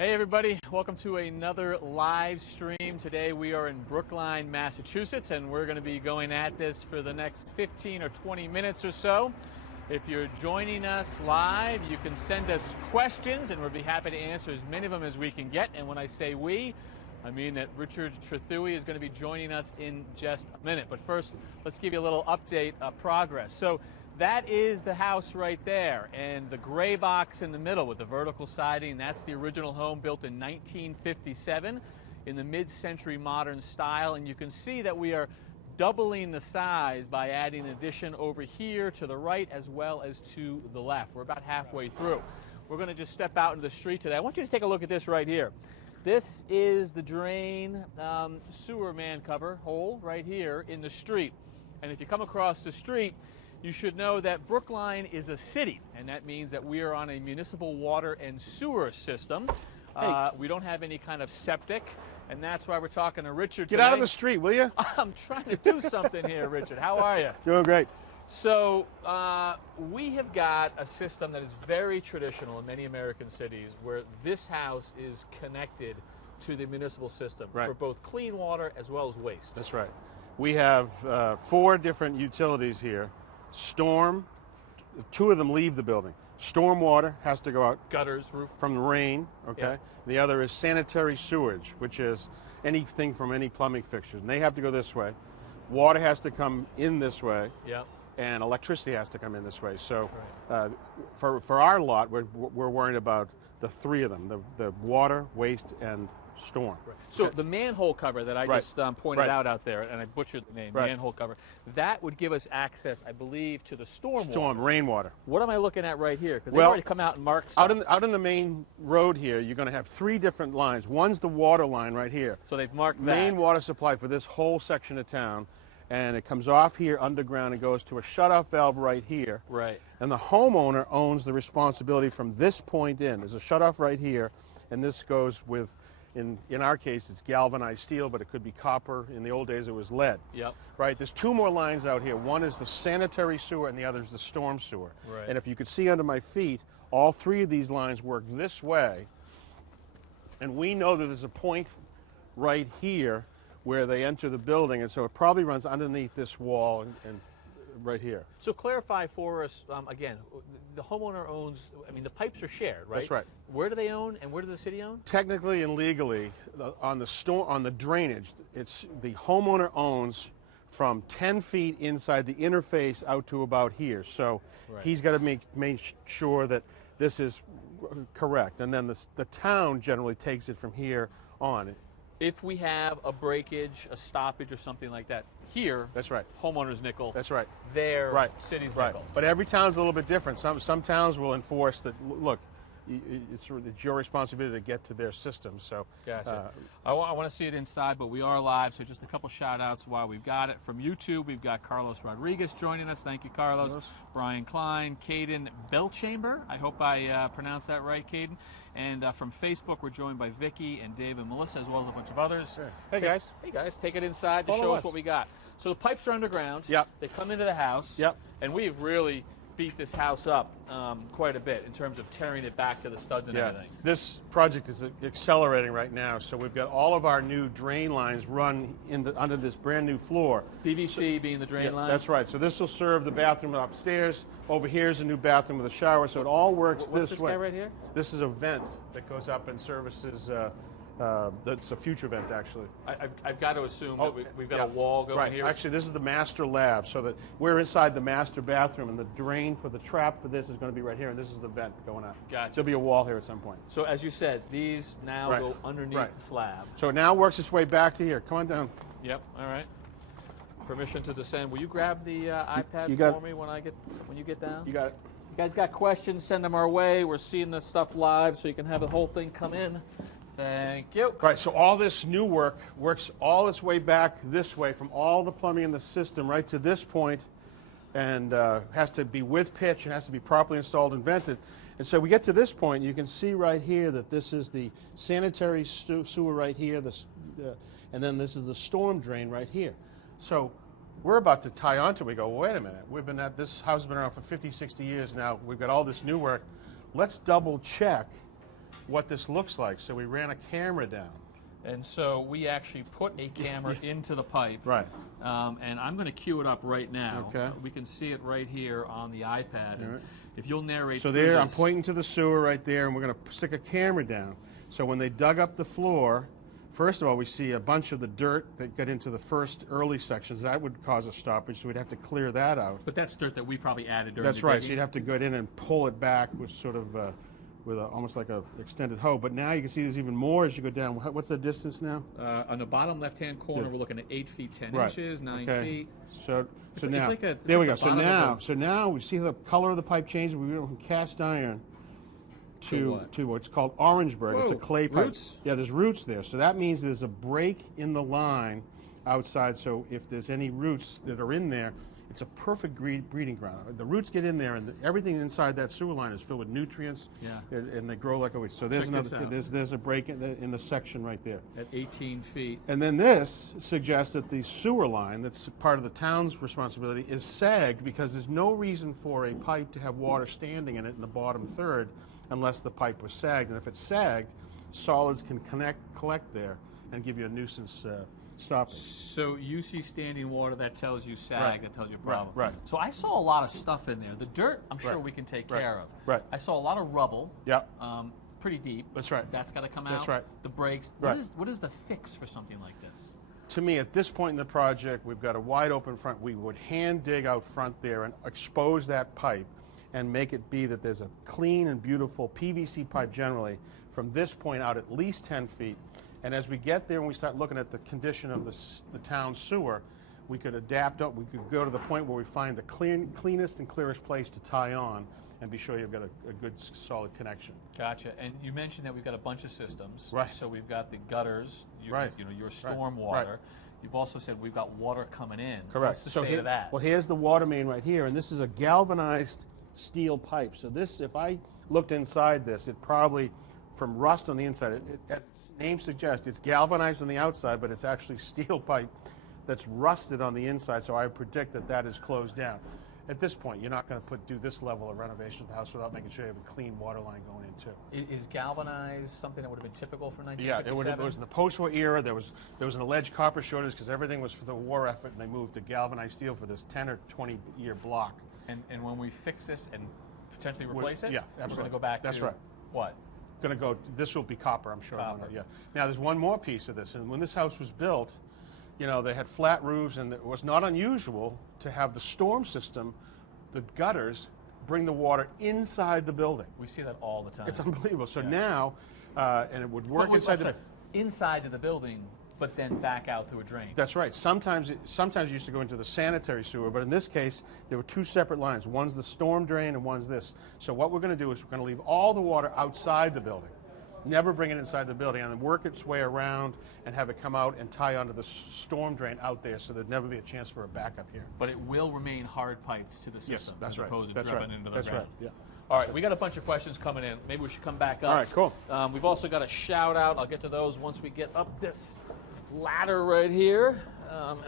Hey everybody, welcome to another live stream. Today we are in Brookline, Massachusetts, and we're going to be going at this for the next 15 or 20 minutes or so. If you're joining us live, you can send us questions and we'll be happy to answer as many of them as we can get. And when I say we, I mean that Richard Trethewey is going to be joining us in just a minute. But first, let's give you a little update of progress. So that is the house right there, and the gray box in the middle with the vertical siding, that's the original home built in 1957 in the mid-century modern style. And you can see that we are doubling the size by adding an addition over here to the right as well as to the left. We're about halfway through. We're going to just step out into the street today. I want you to take a look at this right here. This is the drain sewer man cover hole right here in the street. And if you come across the street, you should know that Brookline is a city, and that means that we are on a municipal water and sewer system. We don't have any kind of septic, and that's why we're talking to Richard today. Get out of the street, will you? I'm trying to do something here, Richard. How are you? Doing great. So we have got a system that is very traditional in many American cities where this house is connected to the municipal system for both clean water as well as waste. That's right. We have 4 different utilities here. Storm, 2 of them leave the building. Storm water has to go out. Gutters, roof. From the rain, okay? Yeah. The other is sanitary sewage, which is anything from any plumbing fixtures. And they have to go this way. Water has to come in this way. Yep. And electricity has to come in this way. So for our lot, we're worried about the 3 of them, the water, waste, and storm. Right. So the manhole cover that I just pointed out there, and I butchered the name, manhole cover, that would give us access, I believe, to the storm water. Rainwater. What am I looking at right here? Because they've already come out and marked stuff. Out in the main road here, you're going to have 3 different lines. One's the water line right here. So they've marked that. Main water supply for this whole section of town. And it comes off here underground and goes to a shutoff valve right here. Right. And the homeowner owns the responsibility from this point in. There's a shutoff right here, and this goes with, in our case, it's galvanized steel, but it could be copper. In the old days, it was lead. Yep. Right. There's 2 more lines out here. One is the sanitary sewer, and the other is the storm sewer. Right. And if you could see under my feet, all 3 of these lines work this way. And we know that there's a point right here where they enter the building, and so it probably runs underneath this wall and right here. So clarify for us, again, the homeowner owns, I mean, the pipes are shared, right? That's right. Where do they own, and where does the city own? Technically and legally, on the drainage, it's the homeowner owns from 10 feet inside the interface out to about here. So he's got to make sure that this is correct, and then the town generally takes it from here on. If we have a breakage, a stoppage, or something like that, here, that's right. Homeowner's nickel. That's right. There, city's nickel. But every town's a little bit different. Some towns will enforce that. Look, it's your responsibility to get to their system. So, gotcha. I want to see it inside, but we are live, so just a couple shout-outs while we've got it. From YouTube, we've got Carlos Rodriguez joining us. Thank you, Carlos. Brian Klein, Caden Belchamber. I hope I pronounced that right, Caden. And from Facebook, we're joined by Vicky and Dave and Melissa, as well as a bunch of others. Sure. Hey, guys. Hey, guys. Take it inside to show us what we got. So the pipes are underground. Yep. They come into the house. Yep. And we've really beat this house up quite a bit in terms of tearing it back to the studs and everything. This project is accelerating right now, so we've got all of our new drain lines run under this brand new floor. PVC being the drain lines? That's right. So this will serve the bathroom upstairs. Over here is a new bathroom with a shower, so it all works this way. What's this guy right here? This is a vent that goes up and services. That's a future vent, actually. I've got to assume that we've got a wall going here. Actually, this is the master lab, so that we're inside the master bathroom, and the drain for the trap for this is going to be right here, and this is the vent going out. Gotcha. There'll be a wall here at some point. So as you said, these now go underneath the slab. So it now works its way back to here. Come on down. Yep. All right. Permission to descend. Will you grab the iPad for me when you get down? You got it. You guys got questions? Send them our way. We're seeing this stuff live, so you can have the whole thing come in. Thank you. Right, so all this new work works all its way back this way from all the plumbing in the system right to this point, and has to be with pitch and has to be properly installed and vented. And so we get to this point, you can see right here that this is the sanitary sewer right here, and then this is the storm drain right here. So we're about to tie onto it. We go, well, wait a minute. This house has been around for 50, 60 years now. We've got all this new work. Let's double check what this looks like. So we ran a camera down. And so we actually put a camera into the pipe. Right. And I'm going to cue it up right now. Okay. We can see it right here on the iPad. And right. if you'll narrate So through there, I'm this. pointing to the sewer right there, and we're going to stick a camera down. So when they dug up the floor, first of all, we see a bunch of the dirt that got into the first early sections. That would cause a stoppage, so we'd have to clear that out. But that's dirt that we probably added during That's the right. digging. So you'd have to go in and pull it back with sort of almost like a extended hoe. But now you can see there's even more as you go down. What's the distance now? On the bottom left-hand corner, we're looking at 8 feet 10 Right. inches, 9 Okay. feet. So It's now like a- it's there we like go. the bottom of So now we see the color of the pipe change. We went from cast iron to what's called Orangeburg. It's a Whoa, clay pipe. roots? Yeah, there's roots there. So that means there's a break in the line outside. So if there's any roots that are in there, it's a perfect breeding ground. The roots get in there, and everything inside that sewer line is filled with nutrients. Yeah. And they grow like a weed. So there's Check this another. out. There's a break in the section right there. At 18 feet. And then this suggests that the sewer line, that's part of the town's responsibility, is sagged because there's no reason for a pipe to have water standing in it in the bottom third unless the pipe was sagged. And if it's sagged, solids can collect there and give you a nuisance stoppage. So you see standing water, that tells you sag, Right. that tells you a problem. Right. So I saw a lot of stuff in there. The dirt, I'm sure Right. we can take Right. care of. Right. I saw a lot of rubble. Yep. Pretty deep. That's right. That's got to come out. That's right. The brakes. Right. What is the fix for something like this? To me, at this point in the project, we've got a wide open front. We would hand dig out front there and expose that pipe and make it be that there's a clean and beautiful PVC pipe generally from this point out at least 10 feet. And as we get there and we start looking at the condition of the town sewer, we could adapt up. We could go to the point where we find the cleanest and clearest place to tie on and be sure you've got a good solid connection. Gotcha. And you mentioned that we've got a bunch of systems. Right. So we've got the gutters, Right. Your storm Right. water. Right. You've also said we've got water coming in. Correct. What's the state of that? Well, here's the water main right here, and this is a galvanized steel pipe. So this, if I looked inside this, it probably, from rust on the inside, as its name suggests, it's galvanized on the outside, but it's actually steel pipe that's rusted on the inside, so I predict that that is closed down. At this point, you're not going to do this level of renovation of the house without making sure you have a clean water line going in too. Is galvanized something that would have been typical for 1957? Yeah, it was in the post-war era. There was an alleged copper shortage because everything was for the war effort, and they moved to galvanized steel for this 10 or 20-year block. And when we fix this and potentially replace it, yeah, we're absolutely. going to go back That's to right. What? This will be copper, I'm sure. Copper. Yeah. Now, there's one more piece of this, and when this house was built, they had flat roofs, and it was not unusual to have the storm system, the gutters, bring the water inside the building. We see that all the time. It's unbelievable. So Yeah. now, and it would work inside inside of the building, but then back out through a drain. That's right. Sometimes it used to go into the sanitary sewer, but in this case, there were two separate lines. One's the storm drain and one's this. So what we're going to do is we're going to leave all the water outside the building, never bring it inside the building, and then work its way around and have it come out and tie onto the storm drain out there, so there'd never be a chance for a backup here. But it will remain hard piped to the system that's as right. opposed to That's dripping right. into the That's ground. right. Yeah. All right, we got a bunch of questions coming in. Maybe we should come back up. All right, cool. We've also got a shout out. I'll get to those once we get up this ladder right here.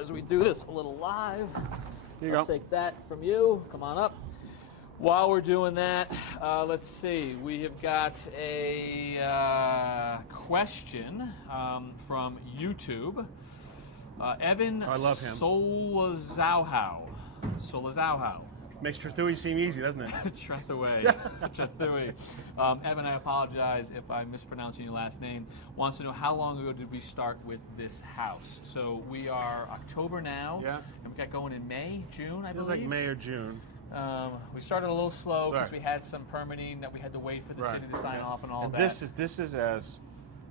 As we do this a little live. Here you I'll go. take that from you. Come on up. While we're doing that, let's see. We have got a question from YouTube. Evan I love him. Solazauhau. Makes Trethui seem easy, doesn't it? Trethui. Evan, I apologize if I'm mispronouncing your last name. Wants to know, how long ago did we start with this house? So we are October now. Yeah. And we got going in May, June, I It was believe. like May or June. We started a little slow because Right. we had some permitting that we had to wait for the Right. city to sign off and all And that. this is as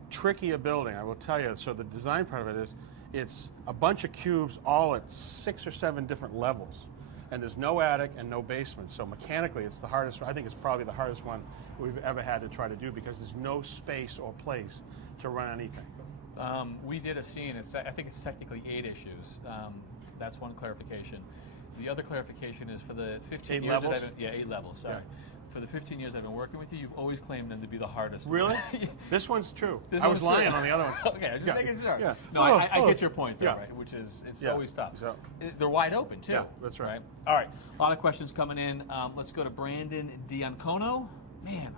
tricky a building, I will tell you. So the design part of it is, it's a bunch of cubes all at 6 or 7 different levels. And there's no attic and no basement. So mechanically, it's the hardest. I think it's probably the hardest one we've ever had to try to do because there's no space or place to run anything. We did a scene. I think it's technically 8 issues. That's one clarification. The other clarification is for the 15 8 years levels? that I've been, 8 levels. Sorry. Yeah. For the 15 years I've been working with you, you've always claimed them to be the hardest. Really? This one's true. This I was one's lying true. on the other one. Okay, I'm just Yeah. making sure. Yeah. No, I get your point there, Yeah. right? Which is, it's Yeah. always tough. So- They're wide open, too. Yeah, that's right. All right, a lot of questions coming in. Let's go to Brandon Diancono. Man,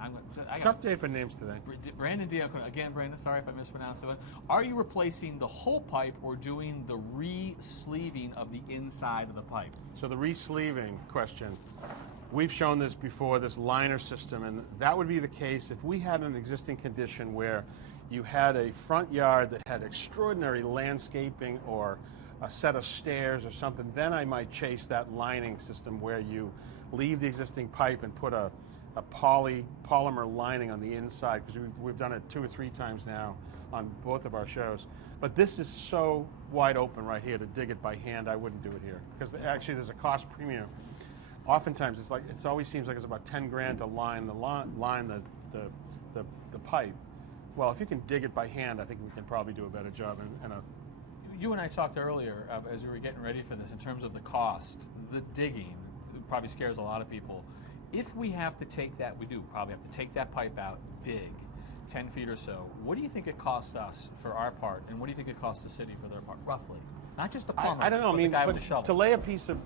I Tough day for names today. Brandon Diacono. Again, Brandon, sorry if I mispronounced it. But are you replacing the whole pipe or doing the re-sleeving of the inside of the pipe? So the re-sleeving question, we've shown this before, this liner system, and that would be the case if we had an existing condition where you had a front yard that had extraordinary landscaping or a set of stairs or something, then I might chase that lining system where you leave the existing pipe and put a polymer lining on the inside, because we've done it 2 or 3 times now on both of our shows. But this is so wide open right here to dig it by hand. I wouldn't do it here because actually there's a cost premium. Oftentimes it always seems like it's about 10 grand to line the pipe. Well, if you can dig it by hand, I think we can probably do a better job. You and I talked earlier as we were getting ready for this in terms of the cost. The digging probably scares a lot of people. If we have to take that, we do probably have to take that pipe out, dig 10 feet or so. What do you think it costs us for our part, and what do you think it costs the city for their part, roughly? Not just the plumber. I don't know. But the guy with the but shovel. to lay a piece of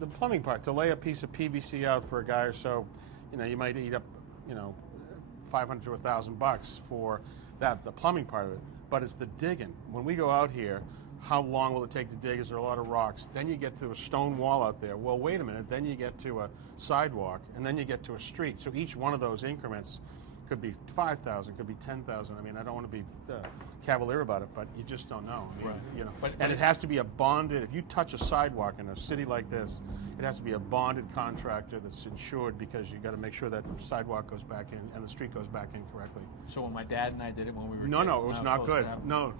the plumbing part, to lay a piece of PVC out for a guy or so, you might eat up, $500 to $1,000 for that, the plumbing part of it. But it's the digging. When we go out here, how long will it take to dig? Is there a lot of rocks? Then you get to a stone wall out there. Well, wait a minute. Then you get to a sidewalk, and then you get to a street. So each one of those increments could be 5,000, could be 10,000. I mean, I don't want to be cavalier about it, but you just don't know. I mean, But and it has to be a bonded. If you touch a sidewalk in a city like this, it has to be a bonded contractor that's insured, because you got to make sure that the sidewalk goes back in and the street goes back in correctly. So when my dad and I did it when we were No, kids, it was not good. No,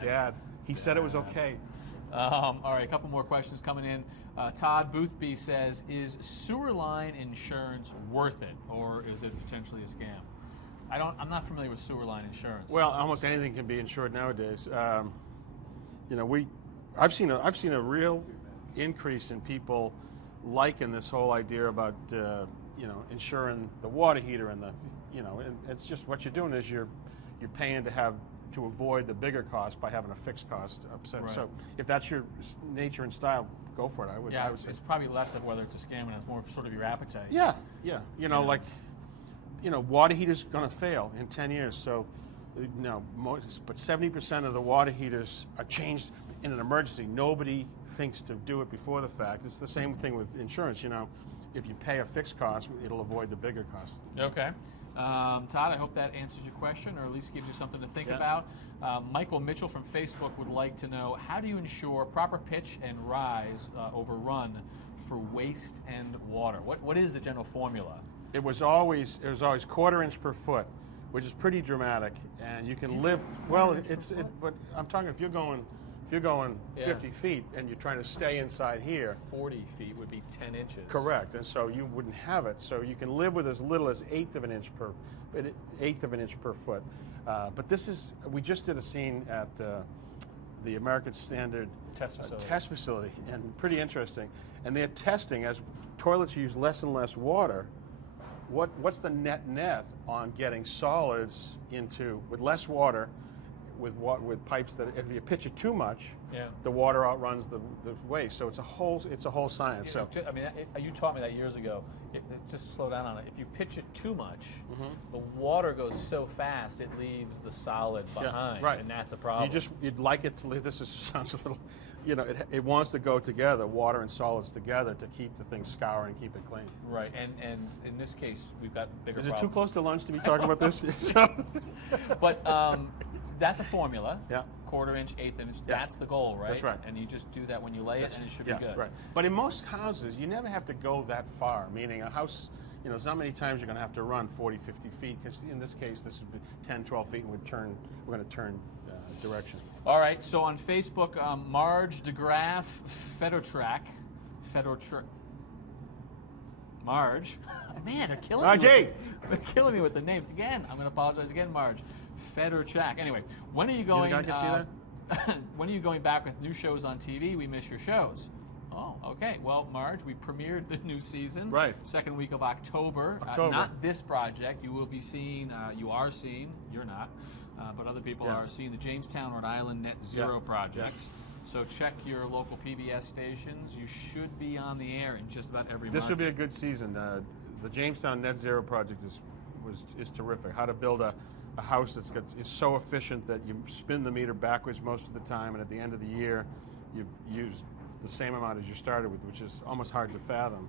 Dad. He said it was okay. All right, a couple more questions coming in. Todd Boothby says, is sewer line insurance worth it, or is it potentially a scam? I'm not familiar with sewer line insurance. Well, almost anything can be insured nowadays. I've seen a real increase in people liking this whole idea about insuring the water heater and and it's just what you're doing is you're paying to avoid the bigger cost by having a fixed cost upset. Right. So if that's your nature and style, go for it. I would say. It's probably less of whether it's a scam and it's more of sort of your appetite. Yeah. Water heaters going to fail in 10 years. So, but 70% of the water heaters are changed in an emergency. Nobody thinks to do it before the fact. It's the same thing with insurance. If you pay a fixed cost, it'll avoid the bigger cost. Okay. Todd, I hope that answers your question, or at least gives you something to think about. Michael Mitchell from Facebook would like to know, how do you ensure proper pitch and rise over run for waste and water? What is the general formula? It was always 1/4 inch per foot, which is pretty dramatic, and you can live. Well, but I'm talking if you're going 50 feet and you're trying to stay inside here. 40 feet would be 10 inches. Correct, and so you wouldn't have it. So you can live with as little as 1/8 of an inch per foot. But we just did a scene at the American Standard test facility, and pretty interesting. And they're testing, as toilets use less and less water, what's the net on getting solids with less water, with pipes that if you pitch it too much, the water outruns the waste. So it's a whole science. So you taught me that years ago. Just slow down on it. If you pitch it too much, the water goes so fast it leaves the solid behind, right. And that's a problem. You'd like it to leave. Sounds a little. It wants to go together, water and solids together, to keep the thing scour and keep it clean. Right, and in this case, we've got bigger Is it problems. too close to lunch to be talking about this? But that's a formula. Yeah. 1/4 inch, 1/8 inch. That's the goal, right? That's right. And you just do that when you lay it, and it should be good. Right. But in most houses, you never have to go that far. Meaning a house, there's not many times you're going to have to run 40, 50 feet. Because in this case, this would be 10, 12 feet, and we're going to turn direction. All right. So on Facebook, Marge DeGraff, Marge. Man, they're killing me. They're killing me with the names again. I'm going to apologize again, Marge. Fedorchak. Anyway, when are you going? You guys see that? When are you going back with new shows on TV? We miss your shows. Oh, okay. Well, Marge, we premiered the new season. Right. Second week of October. Not this project. You will be seeing. You're not. But other people are seeing the Jamestown, Rhode Island Net Zero projects. So check your local PBS stations. You should be on the air in just about every month. This will be a good season. the Jamestown Net Zero project is terrific. How to build a house is so efficient that you spin the meter backwards most of the time, and at the end of the year, you've used the same amount as you started with, which is almost hard to fathom.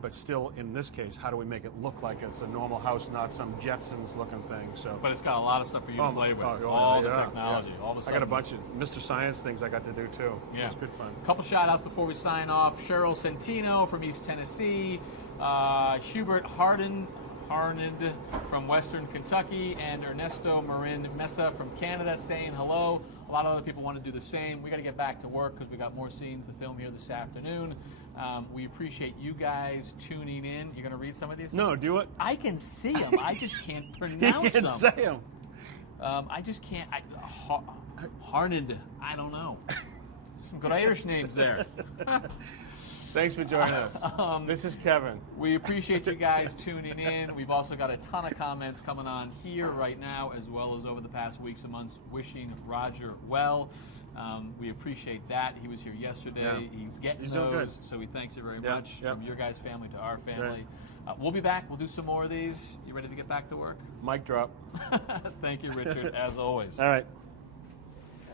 But still, in this case, how do we make it look like it's a normal house, not some Jetsons-looking thing? So, but it's got a lot of stuff for you to play with. All the technology, all the stuff. I got a bunch of Mr. Science things I got to do too. Yeah, it's good fun. A couple shout-outs before we sign off. Cheryl Centino from East Tennessee, Hubert Harned from Western Kentucky, and Ernesto Marin Mesa from Canada saying hello. A lot of other people want to do the same. We got to get back to work because we got more scenes to film here this afternoon. We appreciate you guys tuning in. You're going to read some of these? No, do it. I can see them. I just can't pronounce them. You can say them. I just can't. Harned. I don't know. Some good Irish names there. Thanks for joining us. This is Kevin. We appreciate you guys tuning in. We've also got a ton of comments coming on here right now, as well as over the past weeks and months, wishing Roger well. We appreciate that. He was here yesterday. Yeah. He's getting doing those, good. so we thank you very much. Yep. From your guys' family to our family. We'll be back. We'll do some more of these. You ready to get back to work? Mic drop. Thank you, Richard, as always. All right.